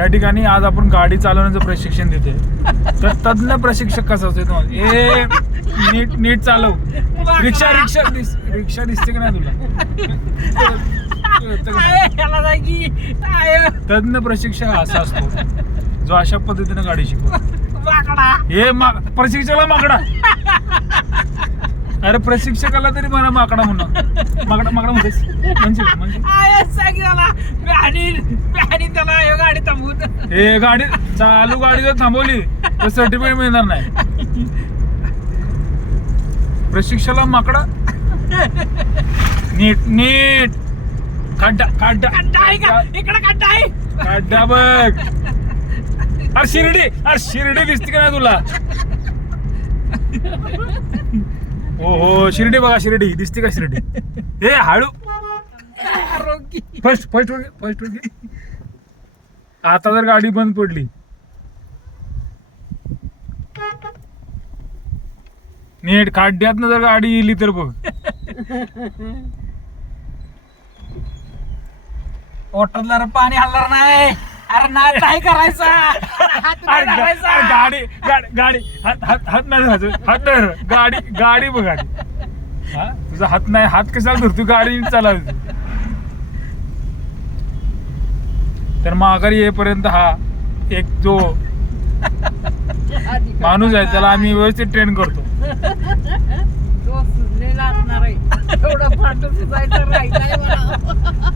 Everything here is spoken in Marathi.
त्या ठिकाणी आज आपण गाडी चालवण्याचं प्रशिक्षण देतोय. तर तज्ञ प्रशिक्षक कसा असतो तुम्हाला? ए नीट नीट चालव. रिक्षा रिक्षा रिक्षा दिसते की नाही तुला? तज्ञ प्रशिक्षक असा असतो जो अशा पद्धतीने गाडी शिकवतो. हे प्रशिक्षकाला माकडा. अरे प्रशिक्षकाला तरी मला माकडा म्हणा. माकडा माकडा म्हणजे गाडी थांबवून हे गाडी चालू गाडी जर थांबवली तर सर्टिफिकेट मिळणार नाही. प्रशिक्षकाला माकडा. नीट नीट. खड्डा खड्डा इकडे खड्डा आहे. खड्डा बघ. अरे शिर्डी. अरे शिर्डी दिसते का नाही तुला? हो हो शिर्डी बघा. शिर्डी दिसते का शिर्डी? हे हळू. First first first. आता जर गाडी बंद पडली नीट खड्ड्यातनं जर गाडी गेली तर बघ. पोटातला पाणी हलणार नाही. अरे नाही करायचा. गाडी गाडी हात हात हात नाही धरायचं. हात धर. गाडी गाडी बघ. गाडी तुझा हात नाही. हात कशाला धरतो? गाडी चालवतो. तर माघारी येईपर्यंत हा एक जो माणूस आहे त्याला आम्ही व्यवस्थित ट्रेन करतो. तो सुजलेला असणार आहे. एवढं फाटून सुजायचं राहिलंय मला.